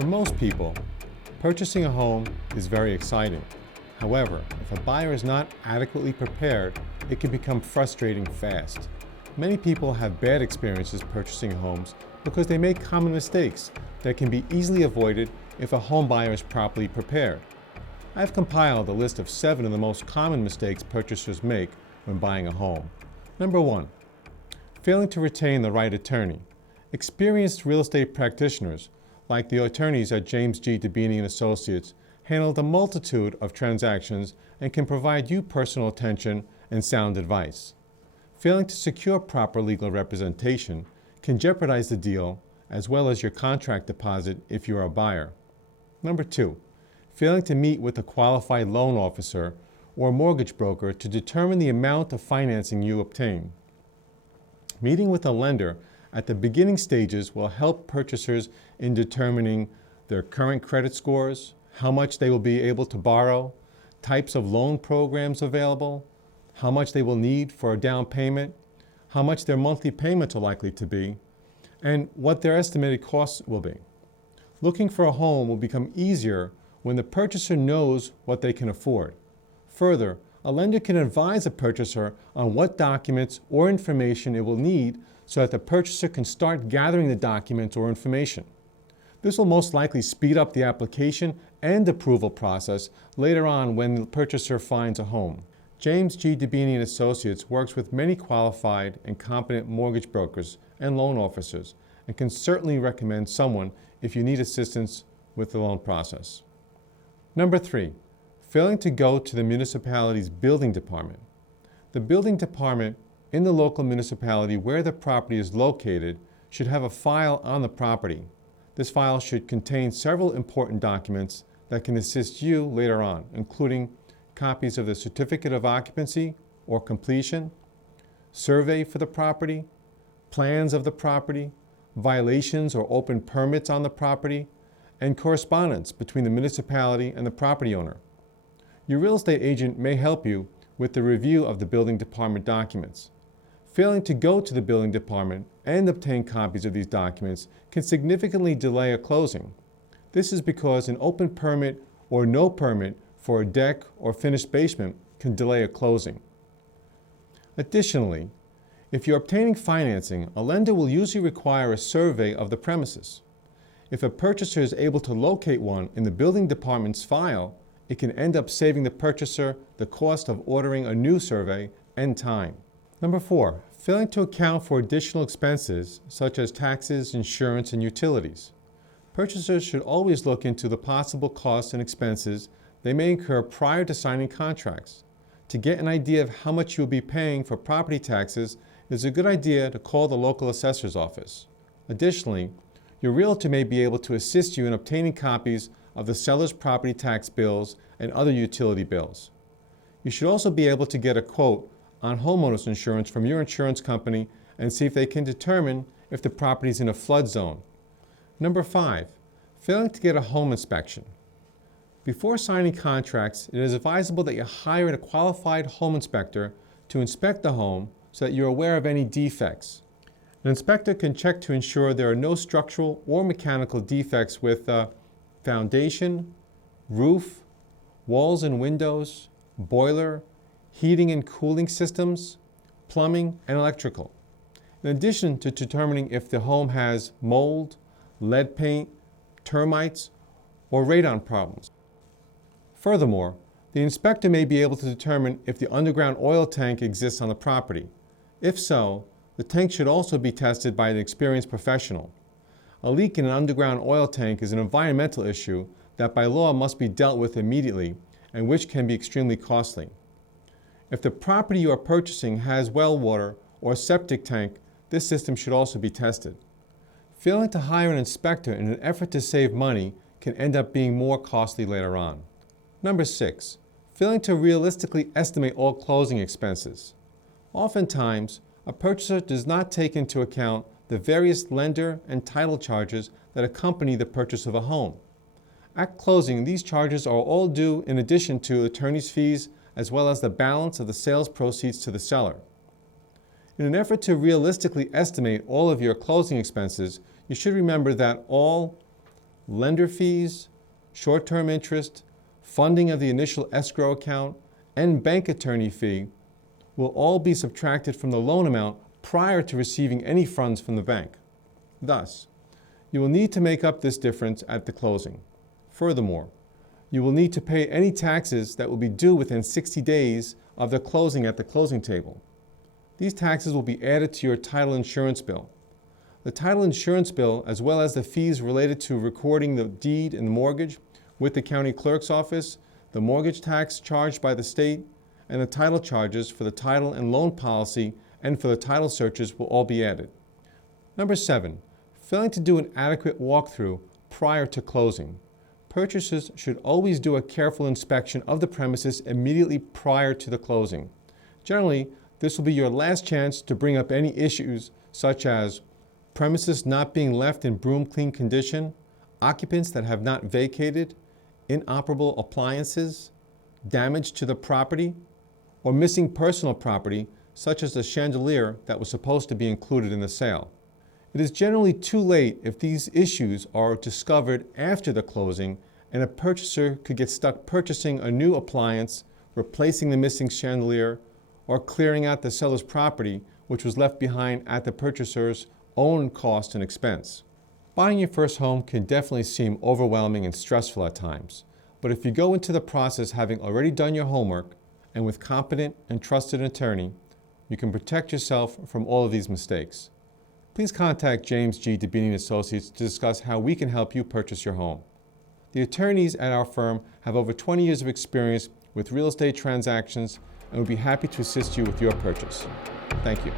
For most people, purchasing a home is very exciting. However, if a buyer is not adequately prepared, it can become frustrating fast. Many people have bad experiences purchasing homes because they make common mistakes that can be easily avoided if a home buyer is properly prepared. I've compiled a list of 7 of the most common mistakes purchasers make when buying a home. Number 1, failing to retain the right attorney. Experienced real estate practitioners, like the attorneys at Dibbini Associates, handle a multitude of transactions and can provide you personal attention and sound advice. Failing to secure proper legal representation can jeopardize the deal as well as your contract deposit if you're a buyer. Number 2, failing to meet with a qualified loan officer or mortgage broker to determine the amount of financing you obtain. Meeting with a lender at the beginning stages will help purchasers in determining their current credit scores, how much they will be able to borrow, types of loan programs available, how much they will need for a down payment, how much their monthly payments are likely to be, and what their estimated costs will be. Looking for a home will become easier when the purchaser knows what they can afford. Further, a lender can advise a purchaser on what documents or information it will need so that the purchaser can start gathering the documents or information. This will most likely speed up the application and approval process later on when the purchaser finds a home. Dibbini Associates works with many qualified and competent mortgage brokers and loan officers and can certainly recommend someone if you need assistance with the loan process. Number 3, failing to go to the municipality's building department. The building department in the local municipality where the property is located should have a file on the property. This file should contain several important documents that can assist you later on, including copies of the certificate of occupancy or completion, survey for the property, plans of the property, violations or open permits on the property, and correspondence between the municipality and the property owner. Your real estate agent may help you with the review of the building department documents. Failing to go to the building department and obtain copies of these documents can significantly delay a closing. This is because an open permit or no permit for a deck or finished basement can delay a closing. Additionally, if you're obtaining financing, a lender will usually require a survey of the premises. If a purchaser is able to locate one in the building department's file, it can end up saving the purchaser the cost of ordering a new survey and time. Number 4, failing to account for additional expenses such as taxes, insurance, and utilities. Purchasers should always look into the possible costs and expenses they may incur prior to signing contracts. To get an idea of how much you will be paying for property taxes, it is a good idea to call the local assessor's office. Additionally, your realtor may be able to assist you in obtaining copies of the seller's property tax bills and other utility bills. You should also be able to get a quote on homeowners insurance from your insurance company and see if they can determine if the property is in a flood zone. Number 5, failing to get a home inspection. Before signing contracts, it is advisable that you hire a qualified home inspector to inspect the home so that you're aware of any defects. An inspector can check to ensure there are no structural or mechanical defects with foundation, roof, walls and windows, boiler, heating and cooling systems, plumbing, and electrical. In addition to determining if the home has mold, lead paint, termites, or radon problems. Furthermore, the inspector may be able to determine if the underground oil tank exists on the property. If so, the tank should also be tested by an experienced professional. A leak in an underground oil tank is an environmental issue that by law must be dealt with immediately and which can be extremely costly. If the property you are purchasing has well water or a septic tank, this system should also be tested. Failing to hire an inspector in an effort to save money can end up being more costly later on. Number 6, failing to realistically estimate all closing expenses. Oftentimes, a purchaser does not take into account the various lender and title charges that accompany the purchase of a home. At closing, these charges are all due in addition to attorney's fees as well as the balance of the sales proceeds to the seller. In an effort to realistically estimate all of your closing expenses, you should remember that all lender fees, short-term interest, funding of the initial escrow account, and bank attorney fee will all be subtracted from the loan amount prior to receiving any funds from the bank. Thus, you will need to make up this difference at the closing. Furthermore, you will need to pay any taxes that will be due within 60 days of the closing at the closing table. These taxes will be added to your title insurance bill. The title insurance bill, as well as the fees related to recording the deed and the mortgage with the county clerk's office, the mortgage tax charged by the state, and the title charges for the title and loan policy and for the title searches will all be added. Number 7, failing to do an adequate walkthrough prior to closing. Purchasers should always do a careful inspection of the premises immediately prior to the closing. Generally, this will be your last chance to bring up any issues such as premises not being left in broom-clean condition, occupants that have not vacated, inoperable appliances, damage to the property, or missing personal property such as the chandelier that was supposed to be included in the sale. It is generally too late if these issues are discovered after the closing, and a purchaser could get stuck purchasing a new appliance, replacing the missing chandelier, or clearing out the seller's property, which was left behind at the purchaser's own cost and expense. Buying your first home can definitely seem overwhelming and stressful at times, but if you go into the process having already done your homework and with competent and trusted attorney, you can protect yourself from all of these mistakes. Please contact James G. Dibbini Associates to discuss how we can help you purchase your home. The attorneys at our firm have over 20 years of experience with real estate transactions and would be happy to assist you with your purchase. Thank you.